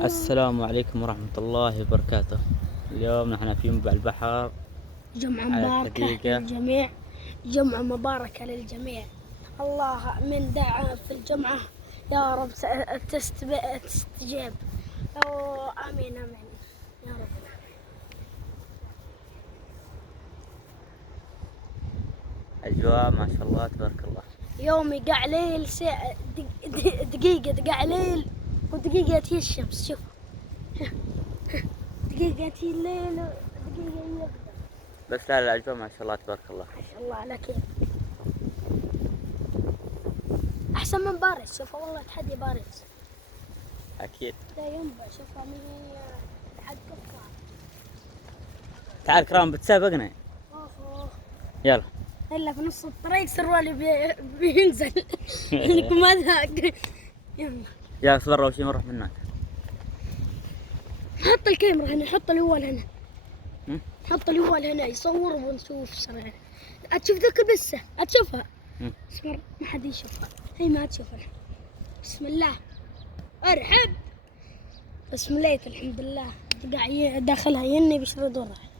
السلام عليكم ورحمة الله وبركاته. اليوم نحن في ينبع البحر. جمعة مباركة للجميع، جمعة مباركة للجميع. الله من دعا في الجمعة يا رب تستجاب. آمين آمين يا رب. أجواء ما شاء الله تبارك الله. يومي قاع ليل دقيقة قاع ليل ودقيقة تجي الشمس. شوف دقيقة تجي الليل ودقيقة يبدأ. بس لا الأجواء ما شاء الله تبارك الله. ما شاء الله على كيف. أحسن من باريس. شوف والله تحدي باريس. أكيد. لا ينبع. شوفها من حق كفار. تعال كرام بتسابقنا. يلا. إلا في نص الطريق سروالي بينزل. إنك ما ذاق. يلا. يا اصبر أول شي نروح من هناك. حط الكاميرا هنا. حط اليوال هنا. حط اليوال هنا يصور ونشوف سرعة. أتشوف ذاك البسة. أتشوفها. اصبر ما حد يشوفها. هي ما تشوفها. بسم الله. ارحب. بسم الله الحمد لله. قاعد داخلها يني بيشرد وراح.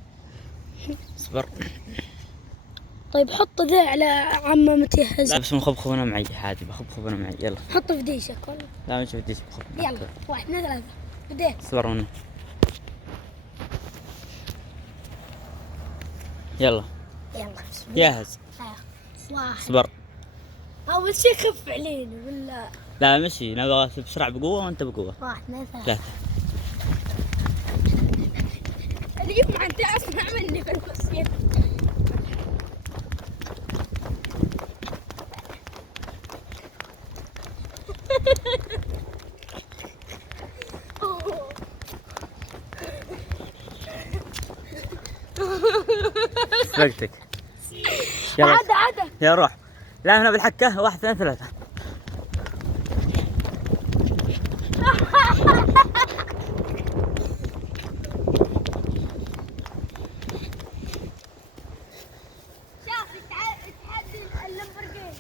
اصبر. طيب حط ذا على عمامتي هز. لا بس مخبخب أنا معي عادي بخبخب أنا معي. يلا. حط في ديشك. لا مش بديش بخبخب. يلا 1 2 3 بديت. اصبر منه. يلا. يلا بسم الله. جاهز. 1. اصبر. أول شي خف علينا ولا. لا مشي نبغى بسرعة بقوة وأنت بقوة. 1 2 3. لا. اليوم أنت أسمع مني في المصير. سبقتك. يلا. عادة. يلا روح. لا هنا بالحكة 1 2 3. شاف تحدي اللامبورجيني.